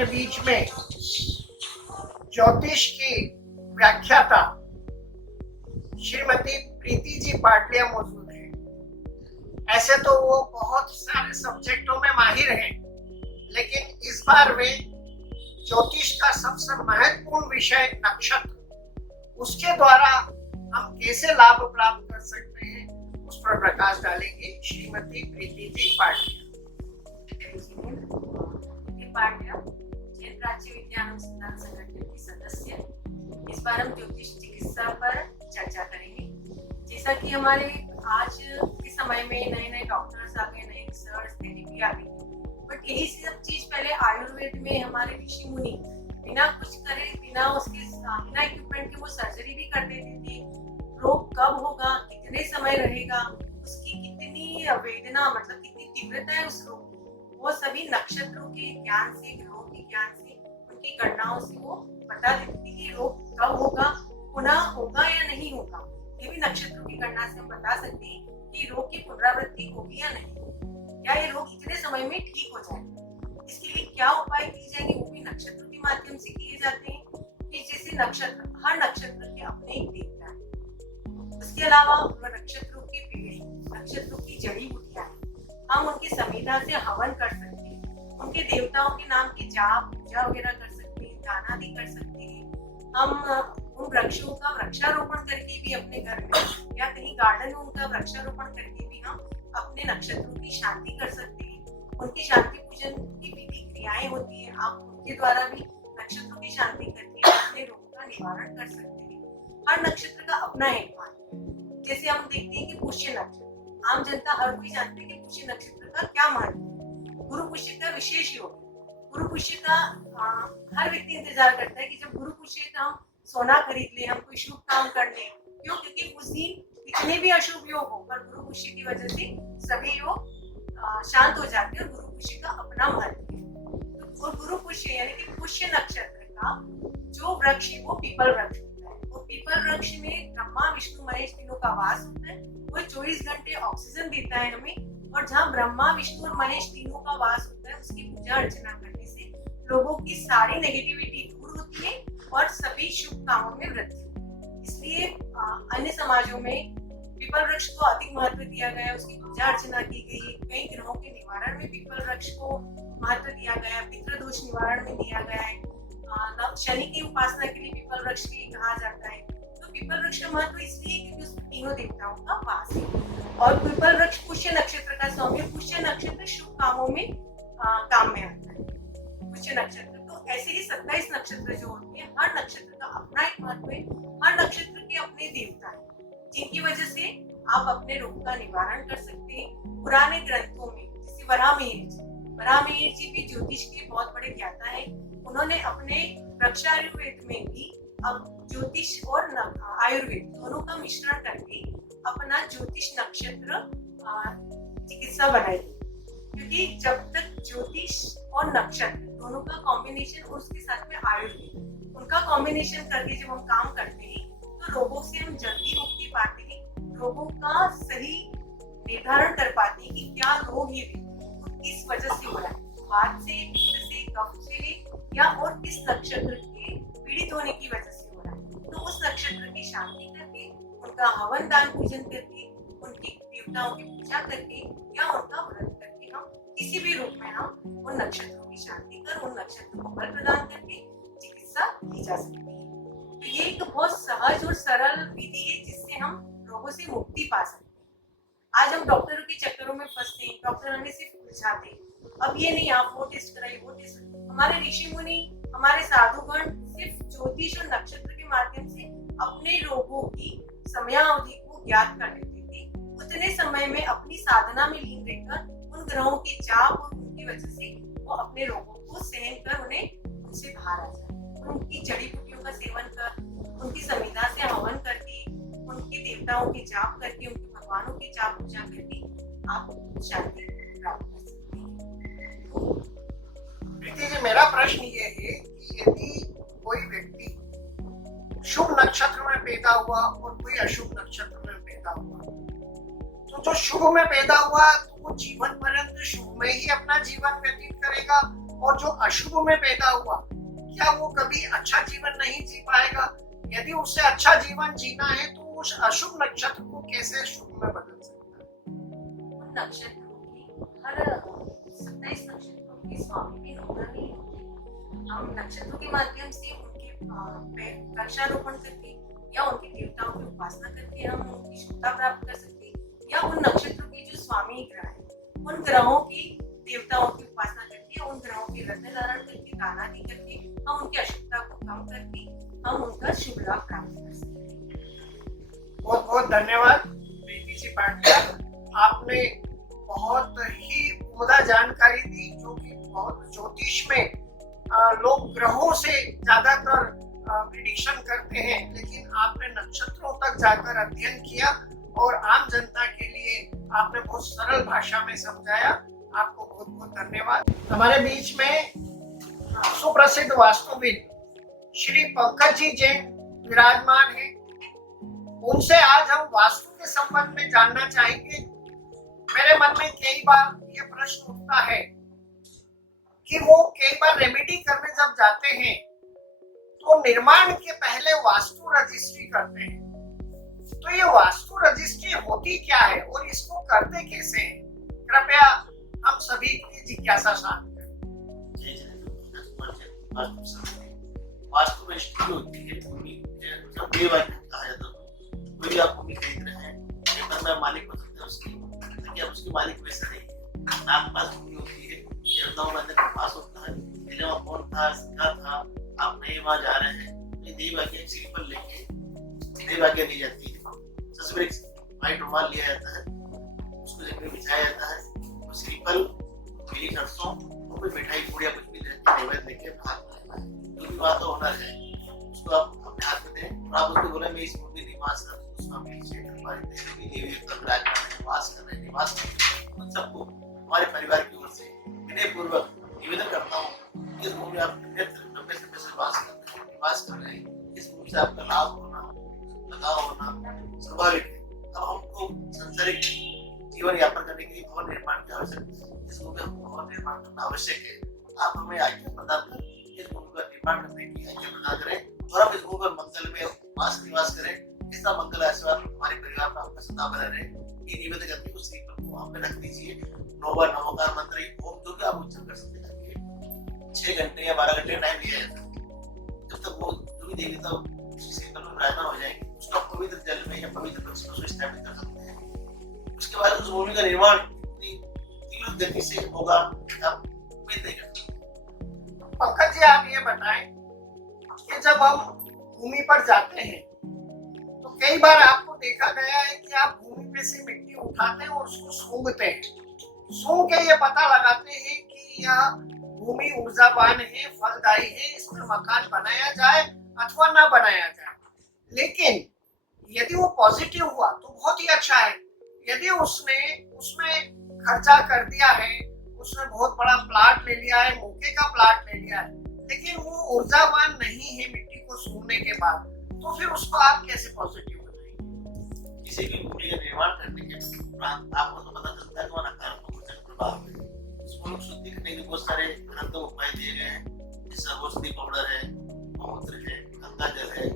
हमारे बीच में ज्योतिष की व्याख्याता श्रीमती प्रीति जी पाटलिया मौजूद है। ऐसे तो वो बहुत सारे सब्जेक्टों में माहिर हैं, लेकिन इस बार वे ज्योतिष का सबसे महत्वपूर्ण विषय नक्षत्र, उसके द्वारा हम कैसे लाभ प्राप्त कर सकते हैं, उस पर प्रकाश डालेंगे श्रीमती प्रीति जी पाटलिया। जैन प्राच्य विज्ञान अनुसंधान संगठन की सदस्य। इस बार हम ज्योतिष चिकित्सा पर चर्चा करेंगे। जैसा कि हमारे आज के समय में नए नए डॉक्टर्स आ गए, नए रिसर्च थेरेपी आ गई, बट यही सब चीज पहले आयुर्वेद में हमारे ऋषि मुनि बिना कुछ करे, बिना इक्विपमेंट के वो सर्जरी भी कर देते थे। रोग कब होगा, कितने समय रहेगा, उसकी कितनी वेदना, मतलब कितनी तीव्रता है उस रोग, वो सभी नक्षत्रों के ज्ञान से, ग्रहों के ज्ञान से, उनकी गणनाओं से वो बता देती थी कि रोग कब होगा, पुनः होगा या नहीं होगा। ये भी नक्षत्रों की गणना से हम बता सकते हैं कि रोग की पुनरावृत्ति होगी या नहीं, या ये रोग इतने समय में ठीक हो जाएगा। इसके लिए क्या उपाय किए जाएंगे वो भी नक्षत्रों के माध्यम से किए जाते हैं। कि जैसे नक्षत्र, हर नक्षत्र के अपने एक देवता है। उसके अलावा नक्षत्रों के पेड़, नक्षत्रों की जड़ी बूटियां, हम उनकी संविधा से हवन कर सकते हैं। उनके देवताओं के नाम की जाप पूजा वगैरह कर सकते हैं, दान आदि कर सकते हैं। हम उन वृक्षों का वृक्षारोपण करके भी अपने घर में या कहीं गार्डन में उनका वृक्षारोपण करके भी हम अपने नक्षत्रों की शांति कर सकते हैं। उनकी शांति पूजन की विधि क्रियाएं होती है, आप उनके द्वारा भी नक्षत्रों की शांति करके अपने रोग का निवारण कर सकते हैं। हर नक्षत्र का अपना एक महत्व है। जैसे हम देखते हैं कि पुष्य नक्षत्र, आम जनता हर कोई जानते हैं कि पुष्य नक्षत्र का क्या महत्व है। गुरु पुष्य का विशेष योग, गुरु पुष्य का हर व्यक्ति इंतजार करता है कि जब गुरु पुष्य का हम सोना खरीद ले, हम कोई शुभ काम कर ले। क्यों? क्योंकि उस दिन कितने भी अशुभ योग हो, पर गुरु पुष्य की वजह से सभी योग शांत हो जाते हैं और गुरु पुष्य का अपना महत्व है। तो और गुरु पुष्य यानी कि पुष्य नक्षत्र का जो वृक्ष है वो पीपल वृक्ष होता है। वो पीपल वृक्ष में ब्रह्मा विष्णु महेश तीनों का वास होता है। वो 24 घंटे ऑक्सीजन देता है हमें, और जहाँ ब्रह्मा विष्णु और महेश तीनों का वास होता है, उसकी पूजा अर्चना करने से लोगों की सारी नेगेटिविटी दूर होती है और सभी शुभ कामों में वृद्धि। इसलिए अन्य समाजों में पीपल वृक्ष को अधिक महत्व दिया गया है, उसकी पूजा अर्चना की गई है। कई ग्रहों के निवारण में पीपल वृक्ष को महत्व दिया गया है, पितृ दोष निवारण में दिया गया है। शनि की उपासना के लिए पीपल वृक्ष भी कहा जाता है। तो पीपल वृक्ष का महत्व इसलिए क्योंकि उसमें तीनों देवताओं का वास है। और पीपल वृक्ष पुष्य नक्षत्र का स्वामी, पुष्य नक्षत्र शुभ कामों में काम में आता है पुष्य नक्षत्र। तो ऐसे ही 27 नक्षत्र जो होते हैं, हर नक्षत्र का अपना एक महत्व है। हर नक्षत्र के अपने देवता है, जिनकी वजह से आप अपने रोग का निवारण कर सकते हैं। पुराने ग्रंथों में जैसे वराहमिहिर जी भी ज्योतिष के बहुत बड़े ज्ञाता है। उन्होंने अपने वृक्षायुर्वेद में भी अब ज्योतिष और आयुर्वेद दोनों का मिश्रण करके अपना ज्योतिष नक्षत्र चिकित्सा बनाई। क्योंकि जब तक ज्योतिष और नक्षत्र दोनों का कॉम्बिनेशन और उसके साथ में आयुर्वेद, उनका कॉम्बिनेशन करके जब हम काम करते हैं तो रोगों से हम जल्दी मुक्ति पाते हैं। रोगों का सही निर्धारण कर पाते हैं कि क्या रोग ये किस वजह से हो रहा है, वात से, पित्त से, कफ से, या और किस नक्षत्र के पीड़ित होने की वजह से हो रहा है। तो उस नक्षत्र की शांति करके, उनका हवन दान पूजन करके, उनकी देवताओं की पूजा करके या उनका व्रत करके हम किसी भी रूप में हम उन नक्षत्रों की शांति कर, उन नक्षत्रों को बल प्रदान करके चिकित्सा की जा सकती है। तो ये एक बहुत सहज और सरल विधि है जिससे हम रोगों से मुक्ति पा सकते हैं। आज हम डॉक्टरों के चक्करों में फंसते हैं, डॉक्टर हमें सिर्फ उलझाते हैं, अब ये नहीं, आप वो टेस्ट कराइए, वो टेस्ट। हमारे ऋषि मुनि, हमारे साधुगण सिर्फ ज्योतिष और नक्षत्र के माध्यम से अपने रोगों की समयावधि को ज्ञात कर लेते थे। उतने समय में अपनी साधना में लीन रहकर उन ग्रहों के जाप और उनकी वजह से वो अपने रोगों को सहन कर उन्हें उनसे बाहर आ जाए। उनकी जड़ी बूटियों का सेवन कर, उनकी संविधा से हवन करके, उनके देवताओं के जाप करके, उनके भगवानों की जाप पूजा करके आप शांति प्राप्त कर सकते हैं। प्रीति जी, मेरा प्रश्न ये है कि यदि कोई व्यक्ति शुभ नक्षत्र में पैदा हुआ और कोई अशुभ नक्षत्र में पैदा हुआ, तो जो शुभ में पैदा हुआ तो वो जीवन पर्यंत शुभ में ही अपना जीवन व्यतीत करेगा, और जो अशुभ में पैदा हुआ, क्या वो कभी अच्छा जीवन नहीं जी पाएगा? यदि उसे अच्छा जीवन जीना है तो उस अशुभ नक्षत्र को कैसे शुभ में बदल सकता है? उन नक्षत्रों की हर 27 नक्षत्रों की स्वामी की नौकरी नहीं होती। हम नक्षत्रों के माध्यम से उनके कक्षारोपण करके या उनके देवताओं की उपासना करके हम उनकी शुभता प्राप्त कर सकते हैं, या उन नक्षत्रों की जो स्वामी ग्रह है उन ग्रहों की देवताओं की उपासना करके, उन ग्रहों के रत्न धारण करके, दानादि करके हम उनकी अशुभता को कम करके हम उनका शुभ लाभ प्राप्त कर सकते हैं। बहुत बहुत धन्यवाद प्रीति जी पाटिया, आपने बहुत ही उम्दा जानकारी दी, जो कि बहुत ज्योतिष में लोग ग्रहों से ज्यादातर प्रिडिक्शन करते हैं, लेकिन आपने नक्षत्रों तक जाकर अध्ययन किया और आम जनता के लिए आपने बहुत सरल भाषा में समझाया। आपको बहुत बहुत धन्यवाद। हमारे बीच में सुप्रसिद्ध वास्तुविद श्री पंकज जी जैन विराजमान हैं। उनसे आज हम वास्तु के संबंध में जानना चाहेंगे। मेरे मन में कई बार ये प्रश्न उठता है कि वो कई बार रेमेडी करने जब जाते हैं तो निर्माण के पहले वास्तु रजिस्ट्री करते हैं। तो ये वास्तु रजिस्ट्री होती क्या है और इसको करते कैसे हैं? कृपया हम सभी की जिज्ञासा शांत करें। वास्तु रजिस्ट्री होती है भूमि कहा जाता है। कोई भी आप भूमि खरीद रहे हैं, पेपर में मालिक हो सकते हैं उसकी, ताकि आप उसके मालिक वैसे नहीं है। आपके पास भूमि होती है, देवताओं में अंदर पास होता है, पहले वहाँ कौन था, क्या था, आप नहीं वहाँ जा रहे हैं, ये देव आज्ञा एक स्लीपर लेके देव आज्ञा ली जाती है। सबसे पहले व्हाइट रुमाल लिया जाता है, उसको जमीन में बिछाया जाता है, वो स्लीपर पीली सरसों और कोई मिठाई पूड़िया कुछ भी नैवेद्य लेके हाथ में लेना है। जो भी वहाँ का ओनर है उसको आप अपने हाथ में दें और आप उसको बोले मैं इस भूमि निवास कर निवास कर रहे हैं, उन सबको हमारे परिवार की ओर से विनयपूर्वक निवेदन करता हूँ, इस भूमि आप लंबे समय से निवास कर रहे हैं, इस भूमि से आपका लाभ होना, लगाव होना स्वाभाविक है। अब हमको सांसारिक जीवन यापन करने के लिए भवन निर्माण की आवश्यकता है, इस भूमि में भवन निर्माण करना आवश्यक है। आप हमें आज्ञा प्रदान कर इस भूमि का निर्माण करने की आज्ञा प्रदान करें और हम इस भूमि पर मंगल में निवास करें। इसका मंगल आशीर्वाद हमारे परिवार में आपका सदा बना रहे, ये निवेदन करके उस स्लीपर को वहाँ पे रख दीजिए। 9 बार नमोकार मंत्र ओम जो कि आप उच्चारण कर सकते हैं। 6 घंटे या 12 घंटे टाइम लिया जाता है, जब तक वो जो भी देवता स्लीपर में विराजमान हो जाएंगे उसको पवित्र जल में या पवित्र वृक्ष में स्थापित कर सकते हैं। उसके बाद उस भूमि का निर्माण इतनी तीव्र गति से होगा आप उम्मीद नहीं कर सकते। पंकज जी, आप ये बताएं कि जब हम भूमि पर जाते हैं तो कई बार आपको देखा गया है कि आप भूमि पे से मिट्टी उठाते हैं और उसको सूंघते हैं। सूंघ के ये पता लगाते हैं कि यह भूमि ऊर्जावान है, फलदायी है, इसमें मकान बनाया जाए अथवा ना बनाया जाए। लेकिन यदि वो पॉजिटिव हुआ तो बहुत ही अच्छा है। यदि उसने उसमें खर्चा कर दिया है, उसने बहुत बड़ा प्लाट ले लिया है, मौके का प्लाट ले लिया है, लेकिन वो ऊर्जावान नहीं है मिट्टी को सूंघने के बाद, तो फिर उसको आप कैसे पॉजिटिव बनाएंगे? किसी भी भूमि का निर्माण करने के उपरांत आपको तो पता चलता है कि वहाँ नकारात्मक ऊर्जा का प्रभाव है। उसको शुद्धि करने के बहुत सारे अनंत उपाय दिए गए हैं, जैसे सर्वोषधि पाउडर है, गौमूत्र है, गंगा जल है,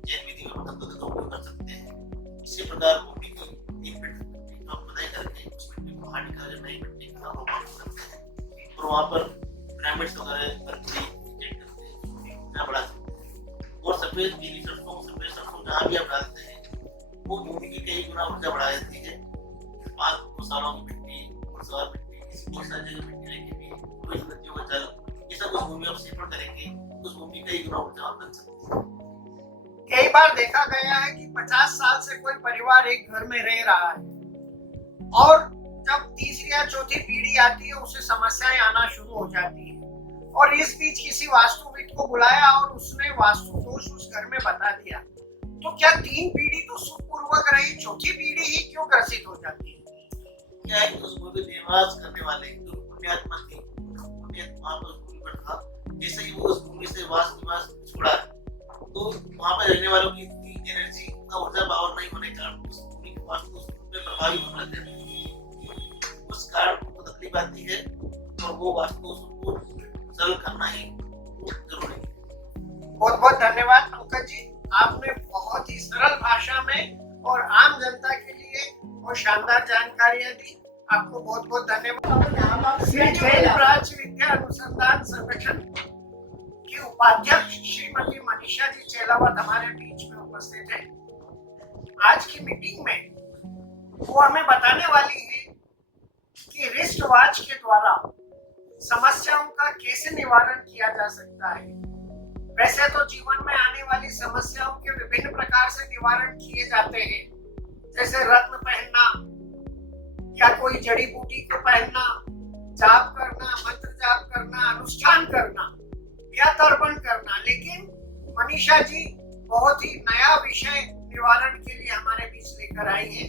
जैन विधि में तंत्र का उपयोग कर सकते हैं। इसी प्रकार भूमि को एक मिट्टी का खुदाई करके उस मिट्टी को बाहर निकाल नई मिट्टी का रोपण करते हैं और वहाँ पर पिरामिड्स वगैरह करते हैं, बढ़ा सकते हैं। और सफेद पीली सरसों, सफेद सरसों जहाँ भी आप डालते हैं वो भूमि की कई गुना ऊर्जा बढ़ा देती है। 5 सालों की मिट्टी और सवार मिट्टी, किसी बहुत सारी जगह मिट्टी लेके भी कोई नदियों का जल, ये सब उस भूमि में सेवन करेंगे, उस भूमि कई गुना ऊर्जा आप बन सकते हैं। कई बार देखा गया है कि 50 साल से कोई परिवार एक घर में रह रहा है और जब तीसरी या चौथी पीढ़ी आती है उसे समस्याएं आना शुरू हो जाती है, और इस बीच किसी वास्तुविद को बुलाया और उसने वास्तु दोष उस घर में बता दिया, तो क्या 3 पीढ़ी तो सुखपूर्वक रही, चौथी पीढ़ी ही क्यों ग्रसित हो जाती है? क्या है कि उस भूमि निवास करने वाले जो पुण्यात्मा थे, पुण्यात्मा उस भूमि पर था, जैसे ही वो उस भूमि से निवास छोड़ा तो वहाँ पर रहने वालों की इतनी एनर्जी का ऊर्जा पावर नहीं होने के कारण उस भूमि के वास्तु उस भूमि में प्रभावी होने लग जाते हैं। उस कारण को तकलीफ आती है और वो वास्तु उसको धन्यवाद पंकज जी, आपने बहुत ही सरल भाषा में और आम जनता के लिए वो शानदार जानकारियां दी। आपको बहुत बहुत धन्यवाद। जैन प्राच्य विद्या अनुसंधान संगठन की उपाध्यक्ष श्रीमती मनीषा जी चेलावत हमारे बीच में उपस्थित है। आज की मीटिंग में वो हमें बताने वाली है कि रिस्ट वॉच के द्वारा समस्याओं का कैसे निवारण किया जा सकता है। वैसे तो जीवन में आने वाली समस्याओं के विभिन्न प्रकार से निवारण किए जाते हैं, जैसे रत्न पहनना या कोई जड़ी बूटी को पहनना, जाप करना, मंत्र जाप करना, अनुष्ठान करना या तर्पण करना। लेकिन मनीषा जी बहुत ही नया विषय निवारण के लिए हमारे बीच लेकर आई है।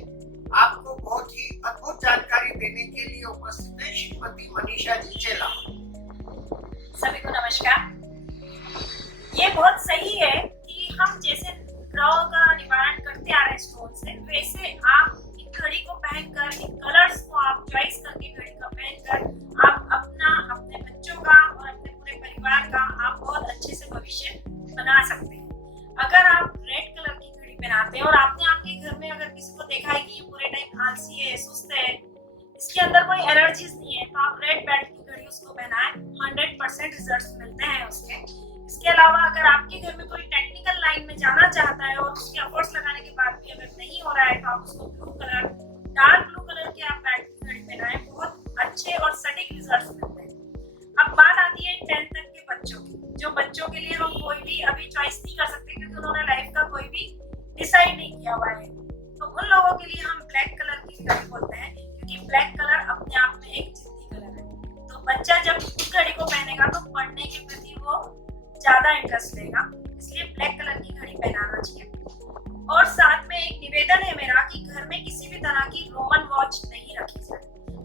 आपको बहुत ही अद्भुत जानकारी देने के लिए उपस्थित है श्रीमती मनीषा जी चेला। सभी को नमस्कार। ये बहुत सही है कि हम जैसे ग्रहों का निवारण करते आ रहे हैं स्टोन से, वैसे आप एक घड़ी को पहनकर, इन कलर्स को आप चॉइस करके घड़ी का पहनकर आप अपना, अपने बच्चों का और अपने पूरे परिवार का आप बहुत अच्छे से भविष्य बना सकते हैं। अगर आप रेड कलर की घड़ी पहनाते हैं और आपने आपके घर में अगर किसी को देखा है कि ये पूरे टाइम आलसी है, सुस्त है, इसके अंदर कोई एनर्जीज नहीं है, तो आप रेड बेल्ट की घड़ी उसको पहनाएं, 100% रिजल्ट्स मिलते हैं उसके। इसके अलावा अगर आपके घर में कोई टेक्निकल लाइन में जाना चाहता है और उसके एफर्ट्स लगाने के बाद भी अगर नहीं हो रहा है, तो आप उसको blue colour, dark blue colour के आप बेल्ट की घड़ी पहनाएं, बहुत अच्छे और सटीक रिजल्ट्स मिलते हैं। अब बात आती है 10 तक के बच्चों की, जो बच्चों के लिए हम कोई भी अभी चॉइस नहीं कर सकते क्योंकि उन्होंने लाइफ का कोई भी डिसाइड नहीं किया हुआ है। तो उन लोगों के लिए हम ब्लैक कलर की घड़ी बोलते हैं, क्योंकि ब्लैक कलर अपने आप में एक जिद्दी कलर है। तो बच्चा जब उस घड़ी को पहनेगा तो पढ़ने के प्रति वो ज्यादा इंटरेस्ट लेगा, इसलिए ब्लैक कलर की घड़ी पहनाना चाहिए। और साथ में एक निवेदन है मेरा कि घर में किसी भी तरह की रोमन वॉच नहीं रखी जाए।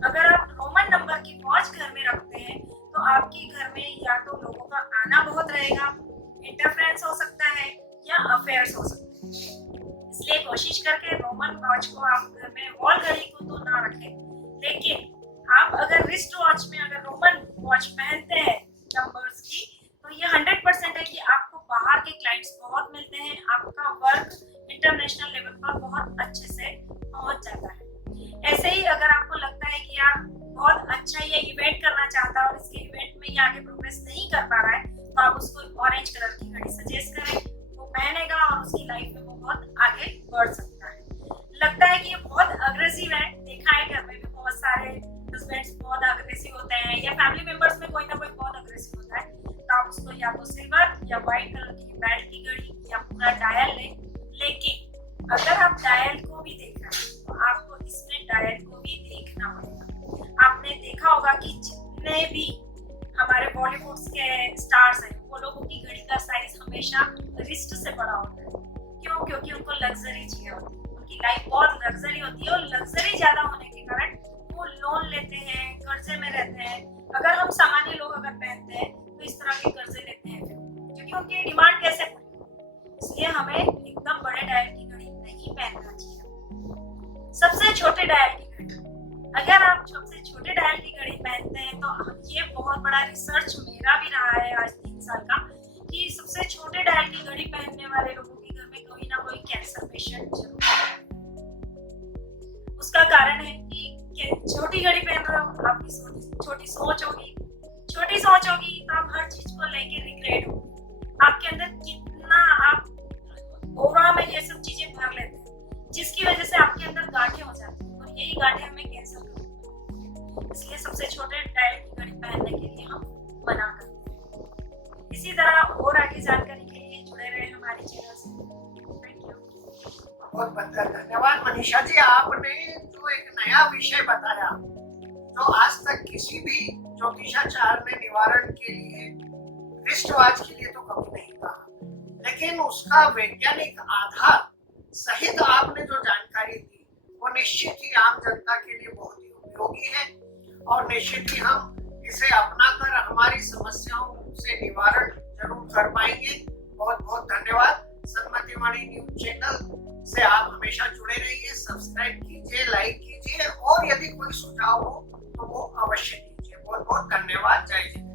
अगर आप रोमन नंबर की वॉच घर में रखते हैं तो आपके घर में या तो लोगों का आना बहुत रहेगा, इंटरफेरेंस हो सकता है या अफेयर्स हो सकते हैं। इसलिए कोशिश करके रोमन वॉच को आप घर में, वॉल घड़ी को तो ना रखें, लेकिन आप अगर रिस्ट वॉच में अगर रोमन वॉच पहनते हैं नंबर्स की, तो ये 100% है कि आपको बाहर के क्लाइंट्स बहुत मिलते हैं, आपका वर्क इंटरनेशनल लेवल पर बहुत अच्छे से पहुंच जाता है। ऐसे ही अगर आपको लगता है कि आप बहुत अच्छा ये इवेंट करना चाहता है और इसके इवेंट में ये आगे प्रोग्रेस नहीं कर पा रहा है, तो आप उसको ऑरेंज कलर की घड़ी सजेस्ट करें, वो पहनेगा और उसकी लाइफ में वो बहुत आगे बढ़ सकता है। लगता है कि ये बहुत अग्रेसिव है, देखा है घर में भी बहुत सारे हस्बैंड्स बहुत अग्रेसिव होते हैं या फैमिली मेंबर्स में कोई ना कोई बहुत अग्रेसिव होता है, तो आप उसको या तो सिल्वर या व्हाइट कलर की बेल्ट की घड़ी या पूरा डायल लें। लेकिन अगर आप डायल को भी देख रहे हैं तो आपको इसमें डायल को भी देखना पड़ेगा। आपने देखा होगा कि जितने भी हमारे बॉलीवुड के स्टार्स हैं, वो लोगों की घड़ी का साइज हमेशा रिस्ट से बड़ा होता है। क्यों? क्योंकि उनको लग्जरी चाहिए होती है, उनकी लाइफ बहुत लग्जरी होती है और लग्जरी ज्यादा होने के कारण वो लोन लेते हैं, कर्जे में रहते हैं। अगर हम सामान्य लोग अगर पहनते हैं तो इस तरह के कर्जे लेते हैं क्योंकि उनकी डिमांड कैसे पूरी हो। इसलिए हमें एकदम बड़े डायल की घड़ी नहीं पहनना चाहिए। सबसे छोटे डायल की घड़ी, अगर आप सबसे छोटे डायल की घड़ी पहनते हैं तो ये बहुत बड़ा रिसर्च मेरा भी रहा है आज 3 साल का, कि सबसे छोटे डायल की घड़ी पहनने वाले लोगों के घर में कोई ना कोई कैंसर पेशेंट जरूर है। उसका कारण है कि छोटी घड़ी पहन रहे हो, आपकी छोटी सोच होगी, छोटी सोच होगी तो आप हर चीज को लेके रिग्रेट होगी। आपके अंदर कितना आप ओवरा में ये सब चीजें भर लेते हैं, जिसकी वजह से आपके अंदर गांठें हो जाती हैं और यही गांठें हमें कैंसर करती हैं। इसलिए सबसे छोटे डायल की घड़ी पहनने के लिए हम मना करते हैं। इसी तरह और आगे जानकारी के लिए जुड़े रहे हमारे चैनल से। Thank you. बहुत बहुत धन्यवाद मनीषा जी, आपने जो एक नया विषय बताया जो आज तक किसी भी ज्योतिषाचार में निवारण के लिए, रिस्ट वॉच के लिए तो कभी नहीं कहा, लेकिन उसका वैज्ञानिक आधार सहित आपने जो जानकारी दी वो निश्चित ही आम जनता के लिए बहुत ही उपयोगी है और निश्चित ही हम इसे अपनाकर हमारी समस्याओं से निवारण जरूर कर पाएंगे। बहुत बहुत धन्यवाद। सन्मतिवाणी न्यूज चैनल से आप हमेशा जुड़े रहिए, सब्सक्राइब कीजिए, लाइक कीजिए और यदि कोई सुझाव हो तो वो अवश्य कीजिए। बहुत बहुत धन्यवाद। जय हिंद।